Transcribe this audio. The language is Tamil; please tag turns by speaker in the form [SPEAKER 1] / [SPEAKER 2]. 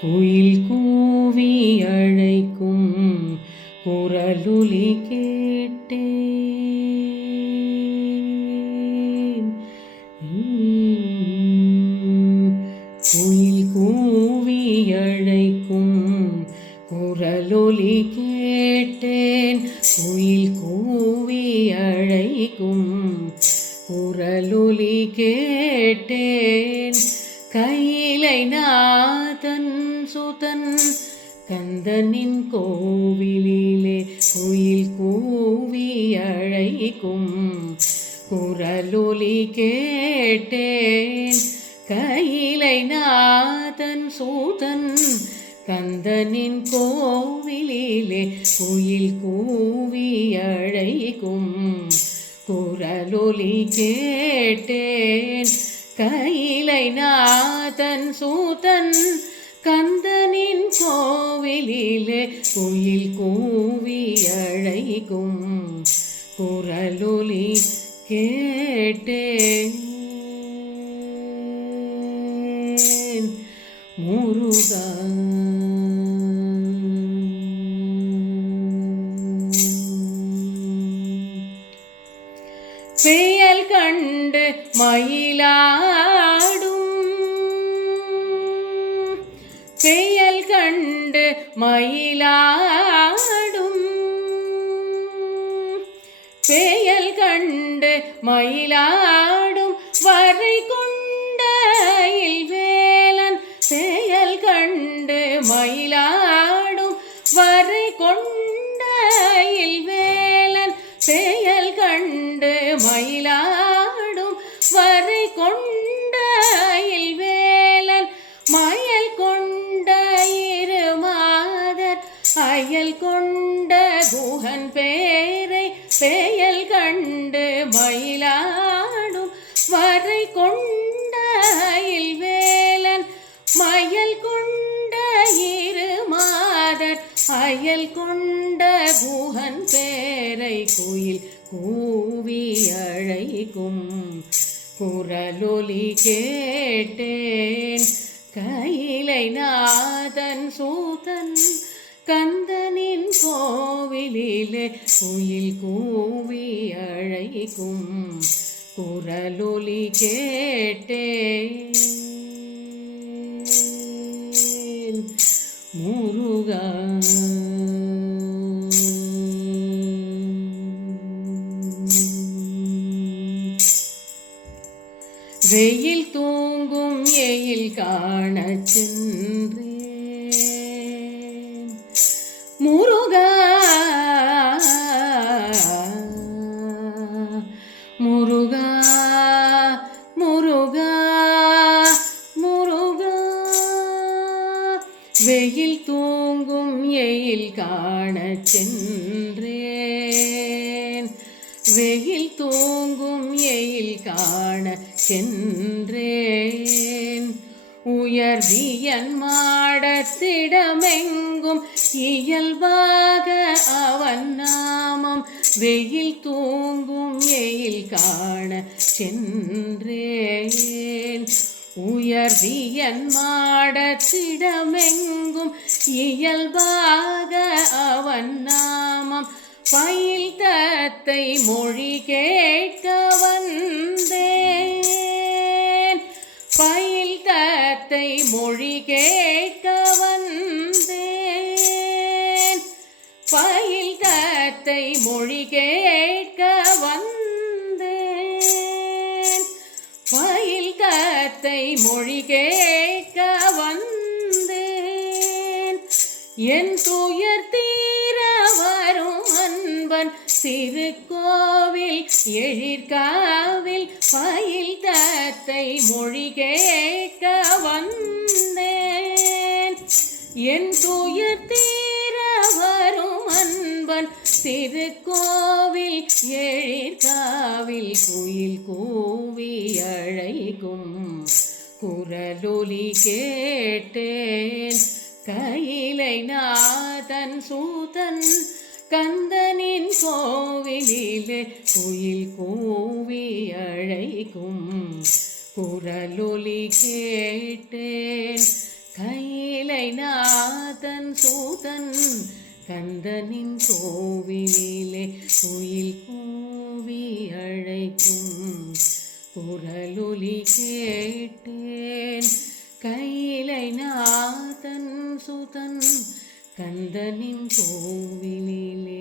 [SPEAKER 1] குயில் கூவி அழைக்கும் குரலுலி கேட்டே குயில் கூவி அழைக்கும் குரலொலி கேட்டேன். குயில் கூவி அழைக்கும் குரலொலி கேட்டேன். கையிலை நாதன் சுதன் கந்தனின் கோவிலிலே குயில் கூவி அழைக்கும் குரலொலி கேட்டேன். கையிலை நாதன் சூதன் கந்தனின் கோவிலிலே குயில் கூவி அழைக்கும் குரலொலி கேட்டேன். கையிலை நாதன் சூதன் குயில் கூவி அழைக்கும் குரலொலி கேட்டேன். முருகா. பெயல் கண்டு மயிலா மயிலாடும். பெயல் கண்டு மயிலாடும் வரை கொண்ட வேலன். செயல் கண்டு மயிலாடும் வரை கொண்ட வேலன். செயல் கண்டு மயிலா கொண்ட குகன் பேரை செயல் கண்டு மயிலாடும். வரை கொண்ட வேலன் மயல் கொண்ட இரு மாதர். அயல் கொண்ட குகன் பேரை குயில் கூவி அழைக்கும். குரலொலி கேட்டேன் கையிலை நாதன் சூதன். கந்தனின் கோவிலிலே குயில் கூவி அழைக்கும் குரலொலி கேட்டே முருகா. வெயில் தூங்கும் எயில் காண சென்று முருகா. முருகா முருகா முருகா. வெயில் தூங்கும் எயில் காண சென்றேன். வெயில் தூங்கும் எயில் காண சென்றேன். உயர்வியன் மாடத்திடமெங்கும் இயல்பாக அவன் நாமம் வெயில் தூங்கும் எயில் காண சென்றேன். உயர்வியன் மாடத்திடமெங்கும் இயல்பாக அவன் நாமம் பயில் தத்தை மொழி கேட் மொழி கேட்க வந்தேன். பயில் தத்தை மொழி கேட்க வந்தேன். பயில் தத்தை மொழி கேட்க வந்தேன். என் துயர் தீர வரும் அன்பன் திருக்கோவில் எழிற்காவில் பயில் தத்தை மொழி கேட்க வந்தேன். என் துயர் தீர வரும் அன்பன் திருக்கோவில் எழிற்காவில் குயில் கூவி அழைக்கும் குரலொலி கேட்டேன். கையிலை நாதன் சூதன் கந்தனின் கோவிலிலே குயில் கூவி அழைக்கும் குரலொலி கேட்டேன். நாதன் சூதன் கந்தனின் கோவிலே குயில் கூவி அழைக்கும் குரலொலி கேட்டேன். கையிலை நாதன் சுதன் கந்தனின் கோவிலே